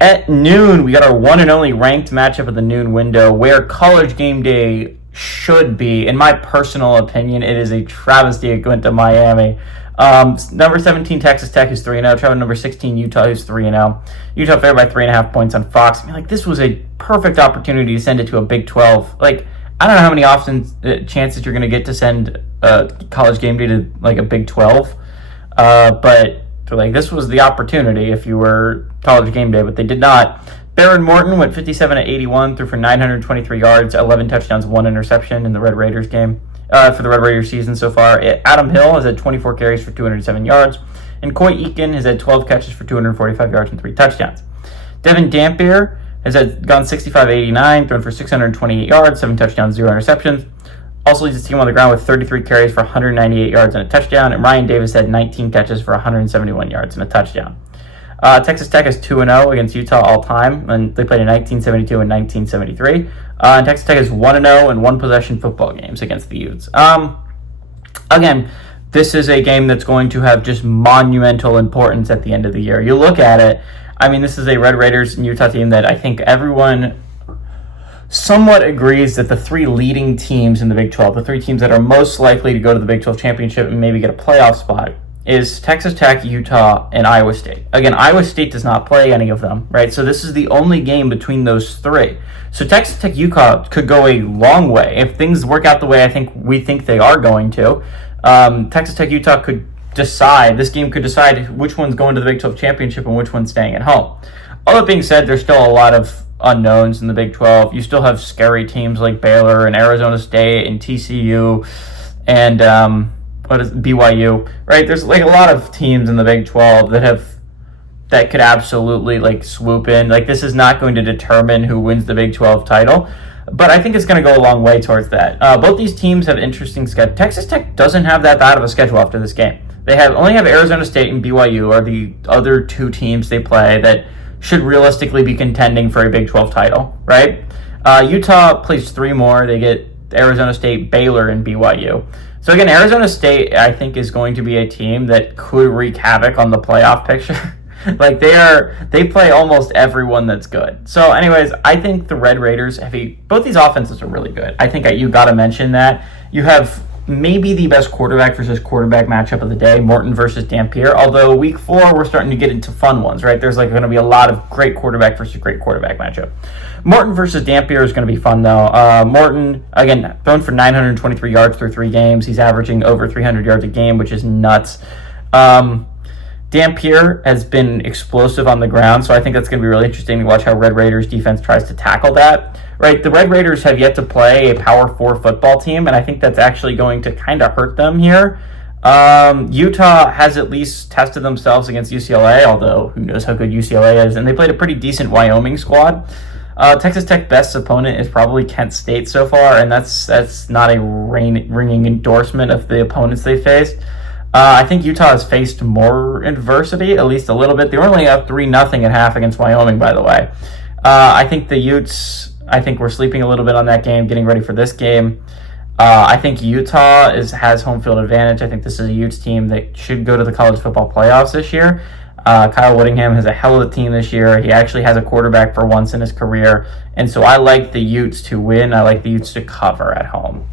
At noon, we got our one and only ranked matchup of the noon window, where College Game Day should be. In my personal opinion, it is a travesty it went to Miami. Number 17, Texas Tech, who's 3-0. Traveling number 16, Utah, who's 3-0. Utah favored by 3.5 points on Fox. I mean, like, this was a perfect opportunity to send it to a Big 12. Like, I don't know how many chances you're going to get to send College Game Day to, like, a Big 12. But like, this was the opportunity if you were College Game Day, but they did not. Baron Morton went 57-81, threw for 923 yards, 11 touchdowns, 1 interception in the Red Raiders game, for the Red Raiders season so far. Adam Hill has had 24 carries for 207 yards, and Coy Eakin has had 12 catches for 245 yards and 3 touchdowns. Devin Dampier has gone 65-89, thrown for 628 yards, 7 touchdowns, 0 interceptions. Also leads his team on the ground with 33 carries for 198 yards and a touchdown, and Ryan Davis had 19 catches for 171 yards and a touchdown. Texas Tech is 2-0 against Utah all time, and they played in 1972 and 1973. And Texas Tech is 1-0 in one-possession football games against the Utes. Again, this is a game that's going to have just monumental importance at the end of the year. You look at it, I mean, this is a Red Raiders and Utah team that I think everyone somewhat agrees that the 3 leading teams in the Big 12, the 3 teams that are most likely to go to the Big 12 championship and maybe get a playoff spot, is Texas Tech, Utah, and Iowa State. Again, Iowa State does not play any of them, right? So this is the only game between those 3. So Texas Tech, Utah could go a long way. If things work out the way we think they are going to, Texas Tech, Utah could decide, this game could decide which one's going to the Big 12 championship and which one's staying at home. All that being said, there's still a lot of unknowns in the Big 12. You still have scary teams like Baylor and Arizona State and TCU and BYU, right? There's like a lot of teams in the Big 12 that could absolutely like swoop in. Like, this is not going to determine who wins the Big 12 title, but I think it's going to go a long way towards that. Both these teams have interesting schedules. Texas Tech doesn't have that bad of a schedule after this game. They only have Arizona State and BYU are the other 2 teams they play that should realistically be contending for a Big 12 title, right? Utah plays 3 more. They get Arizona State, Baylor, and BYU. So again, Arizona State, I think, is going to be a team that could wreak havoc on the playoff picture. Like, they play almost everyone that's good. So anyways, I think the Red Raiders both these offenses are really good. I think you got to mention that. You have maybe the best quarterback versus quarterback matchup of the day, Morton versus Dampier. Although week 4, we're starting to get into fun ones, right? There's like going to be a lot of great quarterback versus great quarterback matchup. Morton versus Dampier is going to be fun, though. Morton, again, thrown for 923 yards through 3 games. He's averaging over 300 yards a game, which is nuts. Dampier has been explosive on the ground, so I think that's going to be really interesting to watch how Red Raiders defense tries to tackle that. Right, the Red Raiders have yet to play a Power 4 football team, and I think that's actually going to kind of hurt them here. Utah has at least tested themselves against UCLA, although who knows how good UCLA is, and they played a pretty decent Wyoming squad. Texas Tech's best opponent is probably Kent State so far, and that's not a ringing endorsement of the opponents they faced. I think Utah has faced more adversity, at least a little bit. They were only up 3-0 at half against Wyoming, by the way. I think the Utes, we're sleeping a little bit on that game, getting ready for this game. I think Utah has home field advantage. I think this is a Utes team that should go to the college football playoffs this year. Kyle Whittingham has a hell of a team this year. He actually has a quarterback for once in his career. And so I like the Utes to win. I like the Utes to cover at home.